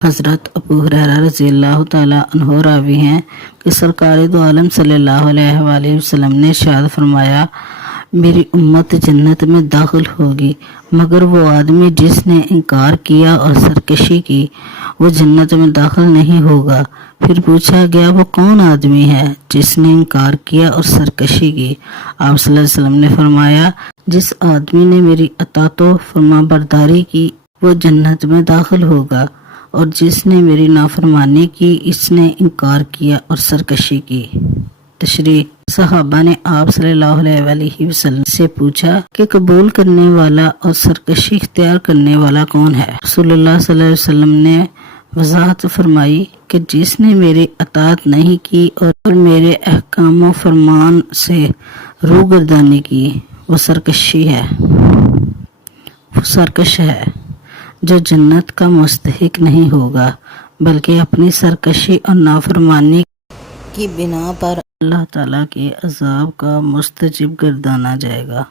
حضرت ابو ہریرہ رضی اللہ تعالیٰ عنہ راوی ہیں کہ سرکار دو عالم صلی اللہ علیہ وآلہ وسلم نے ارشاد فرمایا، میری امت جنت میں داخل ہوگی مگر وہ آدمی جس نے انکار کیا اور سرکشی کی، وہ جنت میں داخل نہیں ہوگا۔ پھر پوچھا گیا وہ کون آدمی ہے جس نے انکار کیا اور سرکشی کی؟ آپ صلی اللہ علیہ وسلم نے فرمایا، جس آدمی نے میری اطاعت و فرما برداری کی وہ جنت میں داخل ہوگا، اور جس نے میری نافرمانی کی اس نے انکار کیا اور سرکشی کی۔ تشریح: صحابہ نے آپ صلی اللہ علیہ وآلہ وسلم سے پوچھا کہ قبول کرنے والا اور سرکشی اختیار کرنے والا کون ہے؟ رسول اللہ صلی اللہ علیہ وسلم نے وضاحت فرمائی کہ جس نے میری اطاعت نہیں کی اور میرے احکام و فرمان سے روگردانی کی وہ سرکش ہے، جو جنت کا مستحق نہیں ہوگا بلکہ اپنی سرکشی اور نافرمانی کی بنا پر اللہ تعالیٰ کے عذاب کا مستحق گردانا جائے گا۔